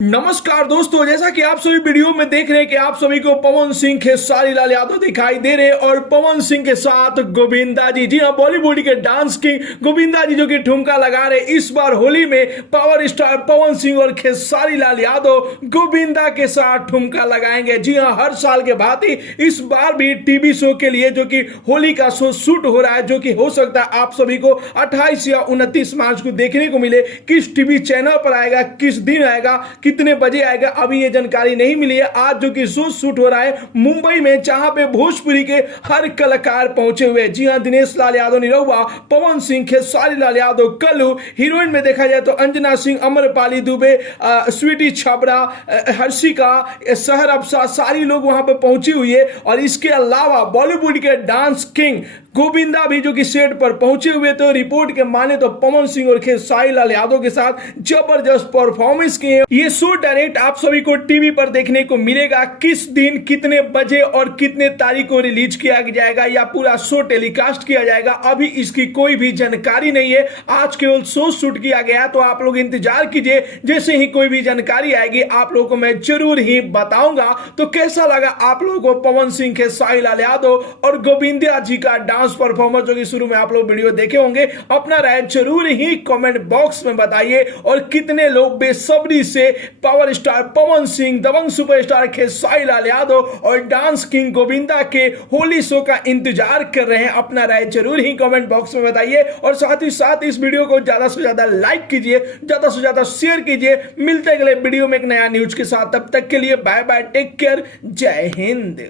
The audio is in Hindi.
नमस्कार दोस्तों, जैसा कि आप सभी वीडियो में देख रहे हैं कि आप सभी को पवन सिंह खेसारी लाल यादव दिखाई दे रहे हैं और पवन सिंह के साथ गोविंदा जी। जी हाँ, बॉलीवुड के डांस किंग गोविंदा जी जो कि ठुमका लगा रहे। इस बार होली में पावर स्टार पवन सिंह और खेसारी लाल यादव गोविंदा के साथ ठुमका लगाएंगे। जी हाँ, हर साल के भांति इस बार भी टीवी शो के लिए जो कि होली का शो शूट हो रहा है, जो कि हो सकता है आप सभी को 28 या 29 मार्च को देखने को मिले। किस टीवी चैनल पर आएगा, किस दिन आएगा, कितने बजे आएगा, अभी ये जानकारी नहीं मिली है। आज जो कि शो शूट हो रहा है मुंबई में, जहां पे भोजपुरी के हर कलाकार पहुंचे हुए। जी हां, दिनेश लाल यादव निरहुआ, पवन सिंह, खेसारी लाल यादव, कल्लू, हीरोइन में देखा जाए तो अंजना सिंह, अमरपाली दुबे, स्वीटी छाबड़ा, हर्षिका, सहर अफसा, सारी लोग वहां पे पहुंची हुई है। और इसके अलावा बॉलीवुड के डांस किंग गोविंदा भी जो कि सेट पर पहुंचे हुए। तो रिपोर्ट के माने तो पवन सिंह और खेसारी लाल यादव के साथ जबरदस्त परफॉर्मेंस किए। ये शो डायरेक्ट आप सभी को टीवी पर देखने को मिलेगा। किस दिन, कितने बजे और कितने तारीख को रिलीज किया जाएगा या पूरा शो टेलीकास्ट किया जाएगा, अभी इसकी कोई भी जानकारी नहीं है। आज केवल शो शूट किया गया, तो आप लोग इंतजार कीजिए। जैसे ही कोई भी जानकारी आएगी आप लोगों को मैं जरूर ही बताऊंगा। तो कैसा लगा आप लोगों को पवन सिंह, खेसारी लाल यादव और गोविंदा जी का डांस परफॉर्मेंस, जो कि शुरू में आप लोग वीडियो देखे होंगे? अपना राय जरूर ही कमेंट बॉक्स में बताइए। और कितने लोग बेसब्री से पावर स्टार पवन सिंह, दबंग सुपरस्टार खेसारी लाल यादव और डांस किंग गोविंदा के होली शो का इंतजार कर रहे हैं? अपना राय जरूर ही कमेंट बॉक्स में बताइए। और साथ ही साथ इस वीडियो को ज्यादा से ज्यादा लाइक कीजिए, ज्यादा से ज्यादा शेयर कीजिए। मिलते अगले वीडियो में एक नया न्यूज के साथ, तब तक के लिए बाय बाय, टेक केयर, जय हिंद।